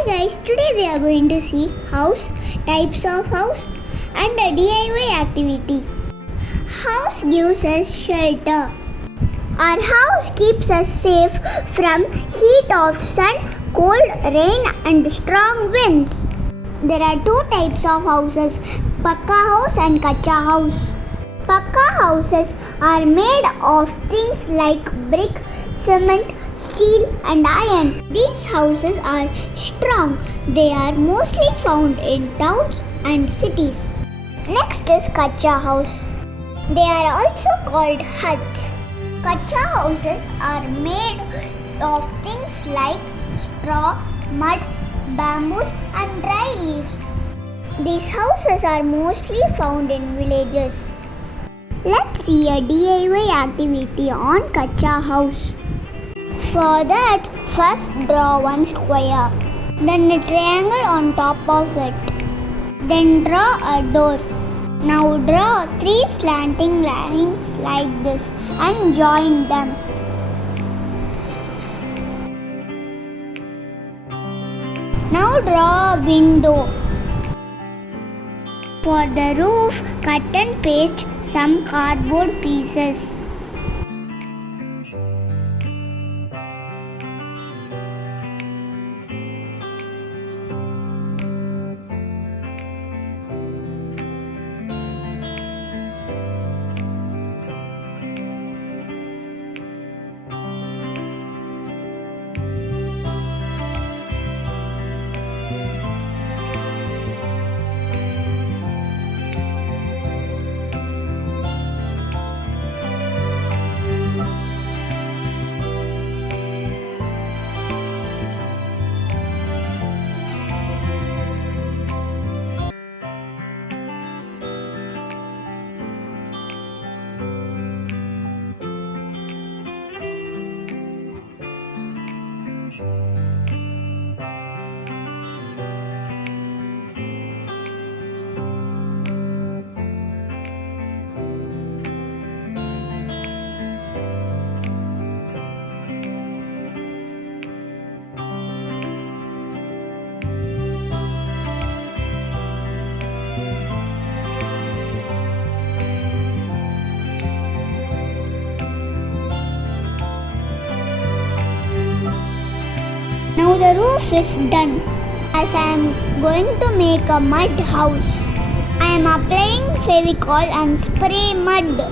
Hi guys, today we are going to see house, types of house and a DIY activity. House gives us shelter. Our house keeps us safe from heat of sun, cold, rain and strong winds. There are two types of houses, Pucca House and Kacha House. Pucca houses are made of things like brick, cement, steel and iron. These houses are strong. They are mostly found in towns and cities. Next is Kacha House. They are also called huts. Kacha houses are made of things like straw, mud, bamboos and dry leaves. These houses are mostly found in villages. Let's see a DIY activity on Kacha House. For that, first draw one square, then a triangle on top of it. Then draw a door. Now draw 3 slanting lines like this and join them. Now draw a window. For the roof, cut and paste some cardboard pieces. Now the roof is done. As I am going to make a mud house, I am applying Fevicol and spray mud.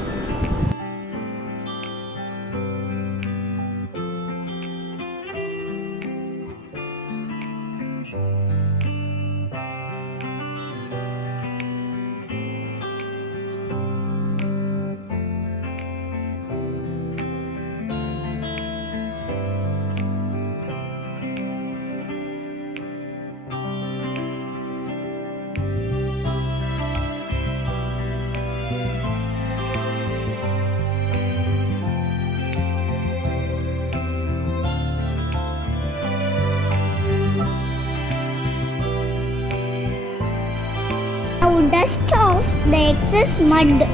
Now dust off the excess mud.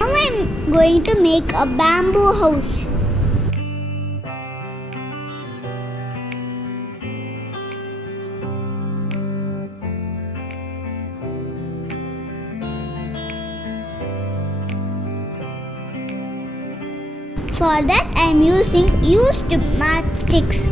Now I am going to make a bamboo house. For that I am using used matchsticks.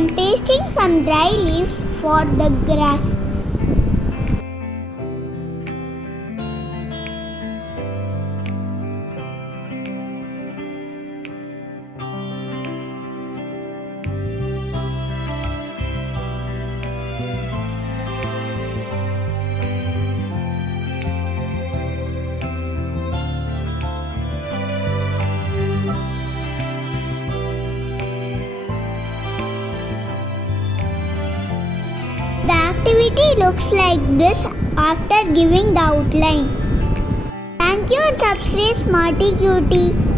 am pasting some dry leaves for the grass. The activity looks like this after giving the outline. Thank you and subscribe SmartyCutey.